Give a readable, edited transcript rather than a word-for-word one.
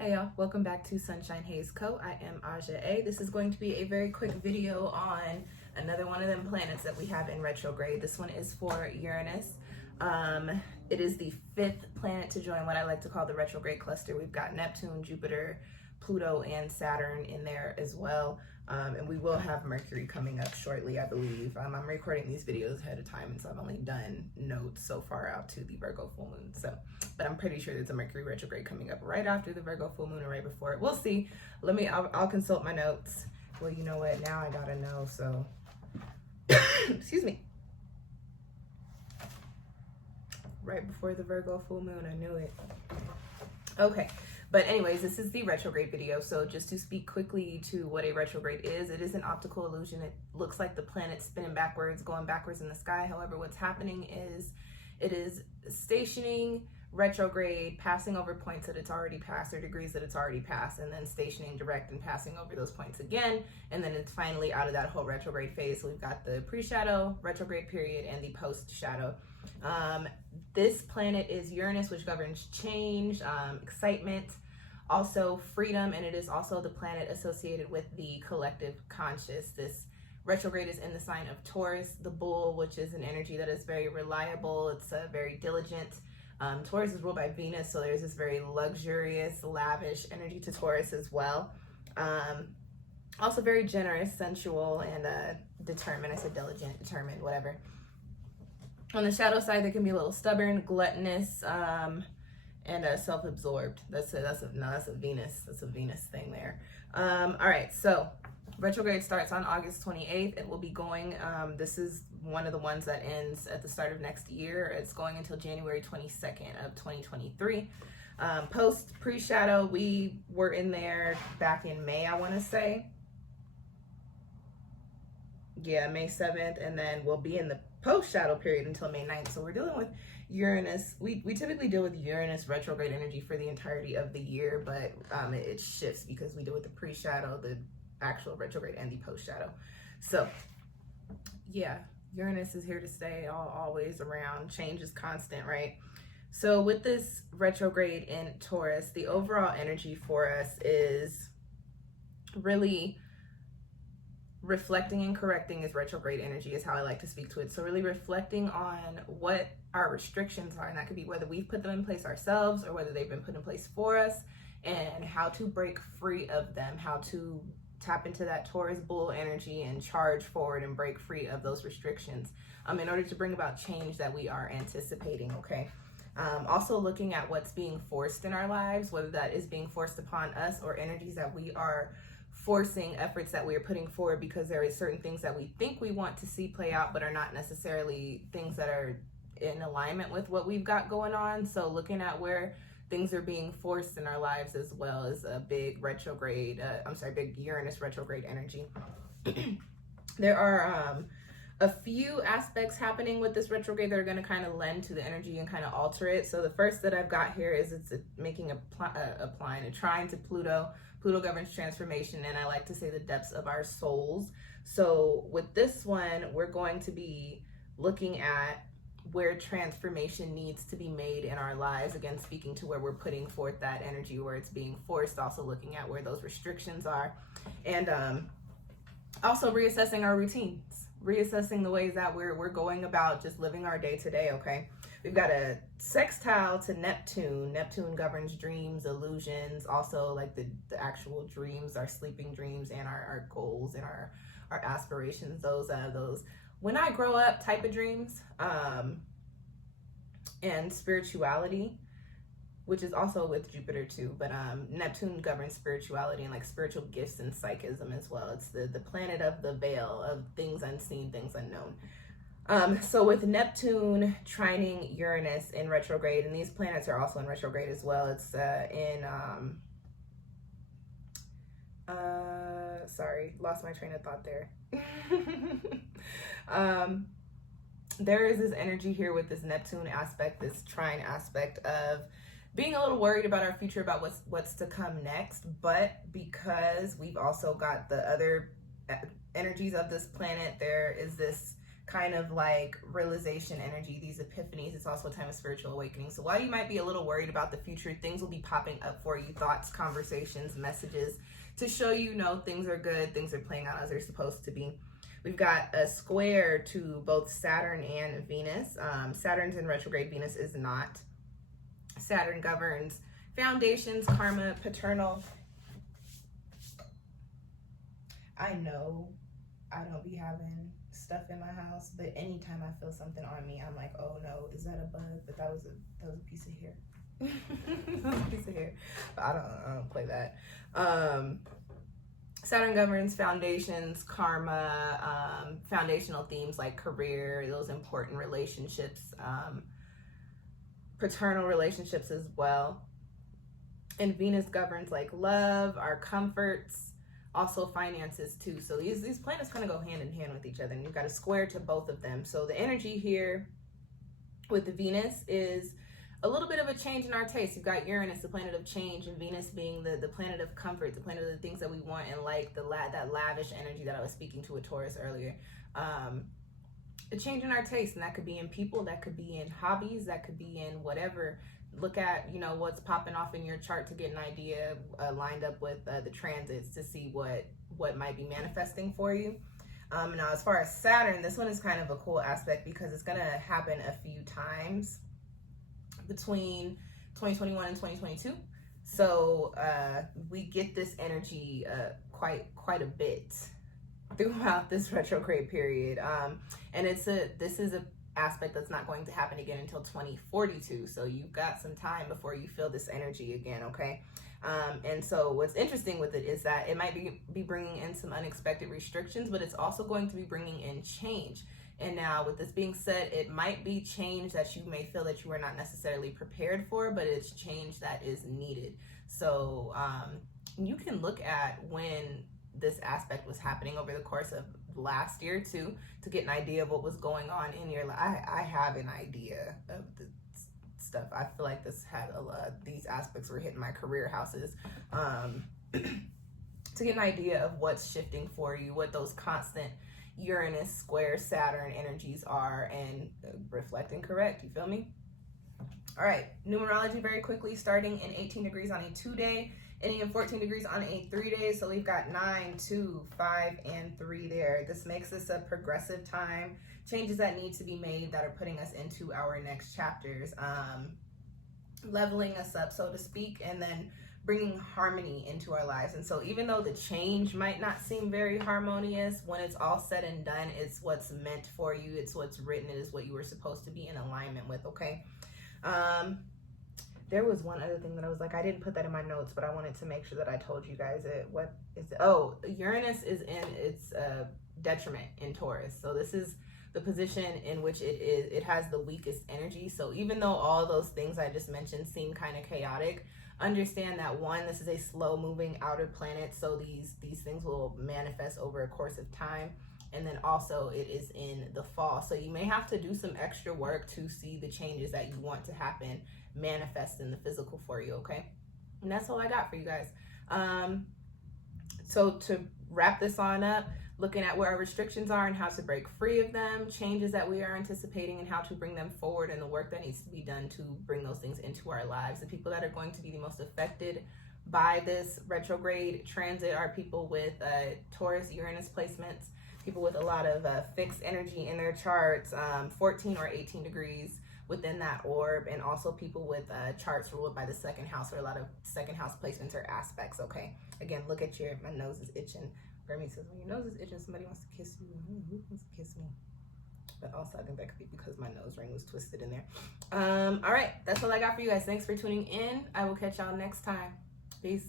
Hey y'all, welcome back to SunshinehazeCo. I am AUJHA. This is going to be a very quick video on another one of them planets that we have in retrograde. This one is for Uranus. It is the fifth planet to join what I like to call the retrograde cluster. We've got Neptune, Jupiter, Pluto, and Saturn in there as well. And we will have Mercury coming up shortly, I believe. I'm recording these videos ahead of time, and so I've only done notes so far out to the Virgo full moon. But I'm pretty sure there's a Mercury retrograde coming up right after the Virgo full moon or right before it. We'll see. I'll consult my notes. Well, you know what? Now I gotta know, so. Excuse me. Right before the Virgo full moon, I knew it. Okay. But anyways, this is the retrograde video. So just to speak quickly to what a retrograde is, it is an optical illusion. It looks like the planet's spinning backwards, going backwards in the sky. However, what's happening is it is stationing retrograde, passing over points that it's already passed or degrees that it's already passed, and then stationing direct and passing over those points again. And then it's finally out of that whole retrograde phase. So we've got the pre-shadow, retrograde period, and the post-shadow. This planet is Uranus, which governs change, excitement, also freedom, and it is also the planet associated with the collective conscious. This retrograde is in the sign of Taurus, the bull, which is an energy that is very reliable. It's very diligent. Taurus is ruled by Venus, so there's this very luxurious, lavish energy to Taurus as well. Also very generous, sensual, and determined. I said diligent, determined, whatever. On the shadow side, they can be a little stubborn, gluttonous, and self-absorbed. That's a Venus. That's a Venus thing there. All right, so retrograde starts on August 28th. It will be going. This is one of the ones that ends at the start of next year. It's going until January 22nd of 2023. Post pre-shadow, we were in there back in May, I want to say. Yeah, May 7th, and then we'll be in the post-shadow period until May 9th. So we're dealing with Uranus. We typically deal with Uranus retrograde energy for the entirety of the year, but it shifts because we deal with the pre-shadow, the actual retrograde, and the post-shadow. So yeah, Uranus is here to stay, always around. Change is constant, right? So with this retrograde in Taurus, the overall energy for us is really reflecting and correcting is retrograde energy, is how I like to speak to it. So really reflecting on what our restrictions are, and that could be whether we've put them in place ourselves or whether they've been put in place for us, and how to break free of them, how to tap into that Taurus bull energy and charge forward and break free of those restrictions in order to bring about change that we are anticipating, okay? Also looking at what's being forced in our lives, whether that is being forced upon us or energies that we are forcing, efforts that we are putting forward because there is certain things that we think we want to see play out but are not necessarily things that are in alignment with what we've got going on. So looking at where things are being forced in our lives as well is a big retrograde, big Uranus retrograde energy. There are a few aspects happening with this retrograde that are going to kind of lend to the energy and kind of alter it. So the first that I've got here is it's making a trine to Pluto. Pluto governs transformation, and I like to say the depths of our souls. So with this one, we're going to be looking at where transformation needs to be made in our lives. Again, speaking to where we're putting forth that energy, where it's being forced, also looking at where those restrictions are, and also reassessing our routines, reassessing the ways that we're going about just living our day to day, okay? We've got a sextile to Neptune. Neptune governs dreams, illusions, also like the actual dreams, our sleeping dreams, and our goals and our aspirations, those when I grow up type of dreams, and spirituality, which is also with Jupiter too, but Neptune governs spirituality and like spiritual gifts and psychism as well. It's the planet of the veil, of things unseen, things unknown. So with Neptune trining Uranus in retrograde, and these planets are also in retrograde as well. It's sorry, lost my train of thought there. There is this energy here with this Neptune aspect, this trine aspect of being a little worried about our future, about what's to come next. But because we've also got the other energies of this planet, there is this kind of like realization energy, these epiphanies. It's also a time of spiritual awakening. So while you might be a little worried about the future, things will be popping up for you, thoughts, conversations, messages to show you, things are good, things are playing out as they're supposed to be. We've got a square to both Saturn and Venus. Saturn's in retrograde, Venus is not. Saturn governs foundations, karma, paternal. I know I don't be having stuff in my house, but anytime I feel something on me, I'm like, oh no, is that a bug? But that was a piece of hair. That was a piece of hair. But I don't play that. Saturn governs foundations, karma, foundational themes like career, those important relationships, paternal relationships as well. And Venus governs like love, our comforts, also finances too. So these planets kind of go hand in hand with each other, and you've got a square to both of them. So the energy here with the Venus is a little bit of a change in our taste. You've got Uranus, the planet of change, and Venus being the planet of comfort, the planet of the things that we want and like, that lavish energy that I was speaking to with Taurus earlier. A change in our taste, and that could be in people, that could be in hobbies, that could be in whatever. Look at, what's popping off in your chart to get an idea lined up with the transits to see what might be manifesting for you. Now, as far as Saturn, this one is kind of a cool aspect because it's going to happen a few times between 2021 and 2022. So we get this energy quite a bit throughout this retrograde period. And this is a aspect that's not going to happen again until 2042. So you've got some time before you feel this energy again, okay? And so what's interesting with it is that it might be bringing in some unexpected restrictions, but it's also going to be bringing in change. And now with this being said, it might be change that you may feel that you are not necessarily prepared for, but it's change that is needed. So you can look at when this aspect was happening over the course of last year too, to get an idea of what was going on in your life. I have an idea of the stuff. I feel like this had these aspects were hitting my career houses, to get an idea of what's shifting for you, what those constant Uranus square Saturn energies are, and reflect and correct. You feel me? All right, numerology very quickly, starting in 18 degrees on a 2-day, ending in 14 degrees on a 3-day. So we've got 9, 2, 5, and 3 there. This makes this a progressive time. Changes that need to be made that are putting us into our next chapters, leveling us up, so to speak, and then bringing harmony into our lives. And so even though the change might not seem very harmonious, when it's all said and done, it's what's meant for you. It's what's written. It is what you were supposed to be in alignment with, okay? There was one other thing that I was like, I didn't put that in my notes, but I wanted to make sure that I told you guys it. What is it? Oh, Uranus is in its detriment in Taurus. So this is the position in which it has the weakest energy. So even though all those things I just mentioned seem kind of chaotic, understand that one, this is a slow moving outer planet. So these things will manifest over a course of time. And then also it is in the fall. So you may have to do some extra work to see the changes that you want to happen manifest in the physical for you, okay? And that's all I got for you guys. So to wrap this on up, looking at where our restrictions are and how to break free of them, changes that we are anticipating and how to bring them forward, and the work that needs to be done to bring those things into our lives. The people that are going to be the most affected by this retrograde transit are people with Taurus, Uranus placements, people with a lot of fixed energy in their charts, 14 or 18 degrees within that orb, and also people with charts ruled by the second house, or a lot of second house placements or aspects, okay? Again, look at my nose is itching. Bernie says, when your nose is itching, somebody wants to kiss you. Who wants to kiss me? But also, I think that could be because my nose ring was twisted in there. All right, that's all I got for you guys. Thanks for tuning in. I will catch y'all next time. Peace.